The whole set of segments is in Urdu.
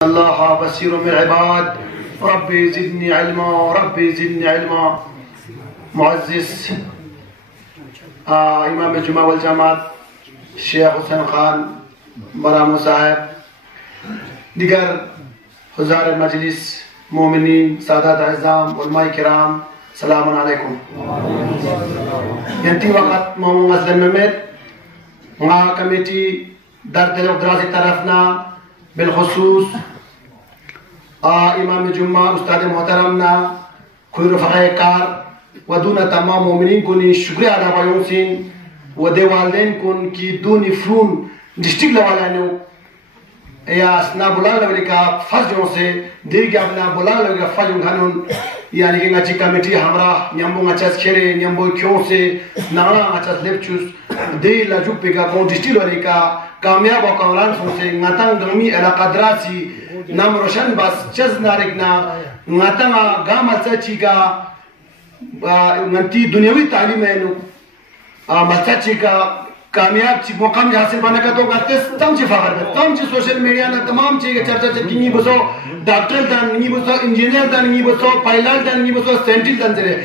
الله بصير بالعباد. ربي زدني علما، ربي زدني علما. معزز امام الجمعة والجماعت شیخ حسین خان برامو صاحب، دیگر حضار مجلس، مومنین، سادات اعظام، علماء کرام، سلام علیکم. ینتی وقت مومن مسلم ممت وہاں کمیٹی در دل دراز طرفنا بالخصوص امام جمعہ استاد محترمنا کوئی رفقہ کار و دون تمام مومنین کنی شکریہ ادا بیون سین و دے والدین کن کی دونی فرون ڈسٹرکٹ لوالانو یا اسنا بلان لگلی کا فضلوں سے دیگی اپنا بلان لگلی کا فضلوں گھنون یعنی کہ نچی کمیٹی ہمراہ نیمبو نچاس کھیرے نیمبو کیوں سے نانا نچاس لیپچوس دی لجوب پہ کا کون ڈسٹرکٹ لگلی کا کامیاب و کامران سن سے نتنگ دنمی علاقہ دراسی نام روشن بس چز نارکنا نتنگ گام سچی کا ننتی دنیاوی تعلیم ہے مسچی کا کامیاب چی مقام حاصل بنا کا تو گاتس تم چی فخر ہے تم چی سوشل میڈیا نا تمام چی کے چرچا چی نی بسو ڈاکٹر دان نی بسو انجینئر دان نی بسو پائلٹ دان نی بسو سائنٹسٹ دان چلے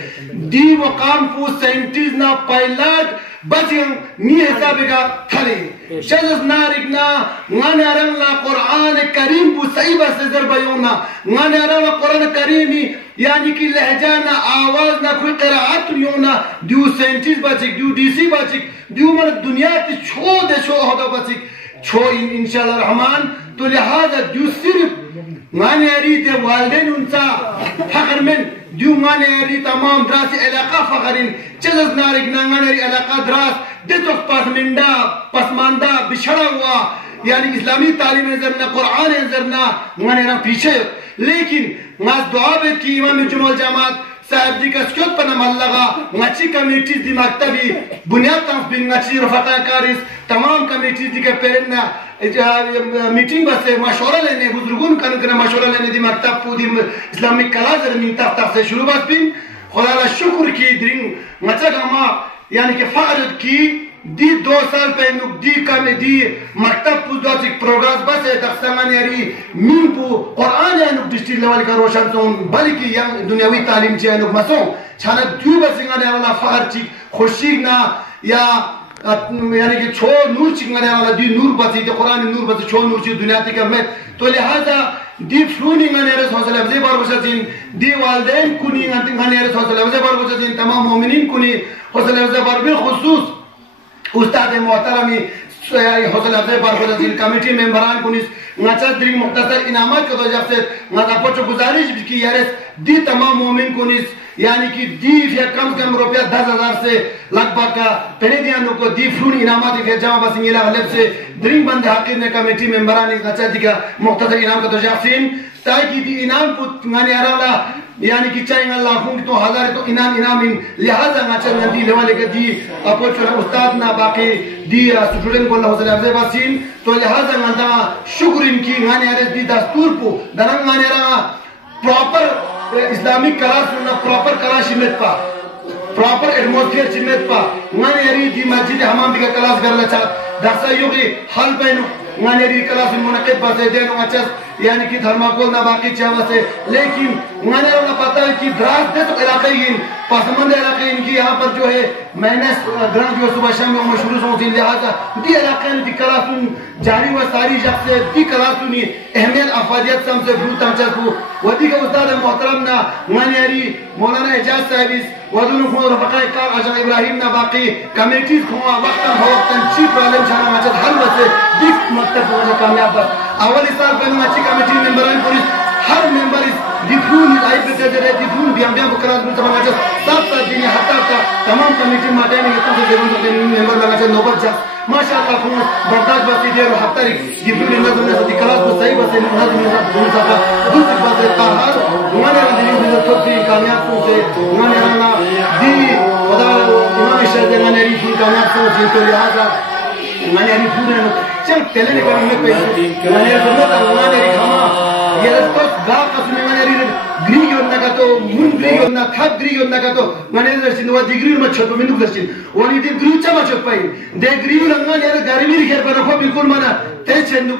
دی مقام پو سائنٹسٹ نا پائلٹ بچیں نی حساب کا تھلے شجز نارکنا نانے ارنگلا قرآن کریم پو صحیح بس ذر بیونا نانے ارنگلا قرآن کریمی یعنی کی لہجہ نا آواز نا کوئی قرآت نیونا دیو سائنٹسٹ بچک دیو ڈی سی بچک دیو من دنیا تی چھو دے چھو ہودا بچک چھو انشاءاللہ الرحمن تو لہذا دیو صرف نانے اری دے والدین انسا فخر من دیو نانے اری تمام دراسی علاقہ فخرین چیزز نارک نانگانے اری علاقہ دراس دیتوک پاس منڈا پسماندہ بچھڑا ہوا یعنی اسلامی تعلیم انزرنا قرآن انزرنا نانے ارم پیچھے لیکن ناس دعا بیت کی امام جمعہ الجامعات صاحب دی کا سکیوت پر نمال لگا نچی کمیٹیز دی مکتبی بنیاد تنصبین نچی رفقہ کاریس تمام کمیٹیز دی کے پیرنا میٹنگ بسے مشورہ لینے بزرگون کرنے مشورہ لینے دی مکتب پو دی اسلامی کلازر من تخت سے شروع بس بین خدا اللہ شکر کی درنگ مچک اما یعنی کہ فقرد کی دی 2 سال پہنک دی کمی دی مکتب پوز دوچ ایک پروگراس بس ہے تقسیمان یاری مین پو قرآن یعنک ڈسٹری لیول کا روشن سون بلکی ینگ دنیاوی تعلیم چی یعنک مسون چھانک دیو بسنگانے والا فخر چی خوشیگ نا یا یعنی کہ چھو نور چکنگانے والا دی نور بسی دی قرآن نور بسی چھو نور چی دنیا تی کمت تو لہذا دی فلونی گانے رس حوصلہ افزے بار بچتین دی والدین کنی گانے رس حوصلہ افزے بار بچتین تمام مومنین کنی حوصلہ افزے بار بالخصوص استاد محترمی حوصلہ افزے بار بچتین کمیٹی ممبران کنیس نچت درنگ مختصر انعامات کا تو جب سے نظر پوچھو گزارش کی یارس دی تمام مومن کنیس یعنی کہ دی یا کم روپیہ 10,000 سے لگ بھگ کا پہلے دیانوں کو دی فلون انعاماتی پھر جامعہ بسنگیلہ غلب سے درنگ بند حقیر نے کمیٹی ممبرانی نچت دی کا مختصر انعام کا تو جافسین تاکہ دی انعام کو نانی ارالا یعنی کہ چاہیں گا لاکھوں کی تو ہزار تو انعام لہذا نچت ندی لیوالے کے دی اپوچھو استاد نا باقی دی سٹوڈنٹ کو اللہ حضر افزے باسین تو لہذا نتا شکر ان کی نانی ارس دی دستور پو درنگ نانی ارا پراپر اسلامک کلاس ہونا پراپر کلاس شمت پا پراپر ایڈموسفیر شمت پا نانی اری دی مسجد حمام دی کا کلاس کر لچا درسا یوگی حل پہنو نانی اری کلاس منعقد باسے دینو اچھس یعنی کہ دھرماکول نہ باقی چاہوا سے لیکن نانی ارا پتہ ہے کہ دراز دے تو علاقے گئن پاسمند علاقے ان کی یہاں پر جو ہے محنس گران جو صبح شام میں مشروع سوں سے لہذا دی علاقے ان دی کلاسون جاری و ساری جب سے دی کلاسونی اہمیت افادیت سم سے بروت ہمچس ہو ودی کا استاد محترم نا نانی اری مولانا اعجاز صاحبیس ودون خون رفقہ کار آجان ابراہیم نا باقی کمیٹیز کھوا وقتاً بوقتاً چیپ رالم شانا مچت حل بسے دیکھ مکتب ہونے کامیاب بس اول سال پہنو اچھی کمیٹی ممبران پولیس ہر ممبر اس دیفرون آئی پہ سے جرے دیفرون بیام بکراز بلتا مانچس سب تا دینی حتی کا تمام کمیٹی ماتے ہیں کہ تم سے ضرور ہوتے ہیں ممبر مانچس نوبت جا ماشاءاللہ خون برداج باسی دیر و حتی دیفرون نظم نے ستی کلاس کو صحیح بسے نظم نے سب دون ساکا دوسری باسے قاہر انہوں نے دلی دیزر تھوک دی کامیاب سو سے انہوں نے آنا دی خدا امام شہد انہوں نے ریفی کامیاب سو سے تو لہذا انہوں نے ریفی چل تیلے نے کرنے میں پیسے انہوں نے ریفی یہ رسپس گا قسمیں میں نے گریگ ہونا کا تو من گریگ ہونا تھک گریگ ہونا کا تو میں نے درسین وہ دی گریگ میں چھوٹ پہ مندوک درسین وانی دی گریگ چا ما چھوٹ پائی دے گریگ لنگا نے گرمی ری خیر پر رکھو بالکل مانا تے چھندو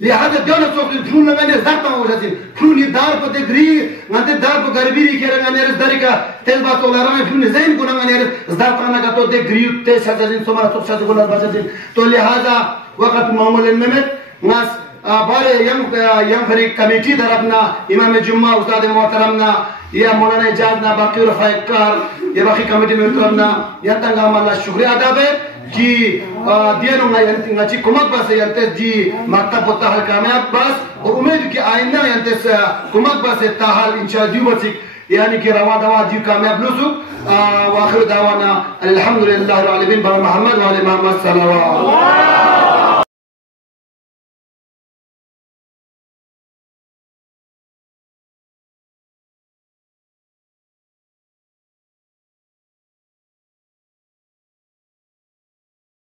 لہذا دیونا سوک پھون لگانے زرطا ہو جاتی پھونی دار پا تگری گانتے دار پا گربیری کیا رنگانے رس داری کا تیز بات اولا رنگانے پھونی زین کو رنگانے رس زرطا نگا تو تگری تیز شاید جن سمارا سوک شاید گلال بچا جن تو لہذا وقت معمول نمت ناس بارے یم فریق کمیٹی در اپنا امام جمعہ استاد محترمنا یا مولانا اجازنا باقی رفاق کار یا باقی کمیٹی محترمنا یا تنگا اللہ شکریہ ادا بے جی دیانوں گا یعنی تنگا چی کمک باس یعنی جی مکتب و تحال کامیاب باس اور امید کی آئندہ یعنی کمک باس تحال انشاءاللہ دیو بسک یعنی کہ روا دوا دیو کامیاب لسک واخر دعوانا الحمدللہ العالمین بر محمد و علی محمد صلی اللہ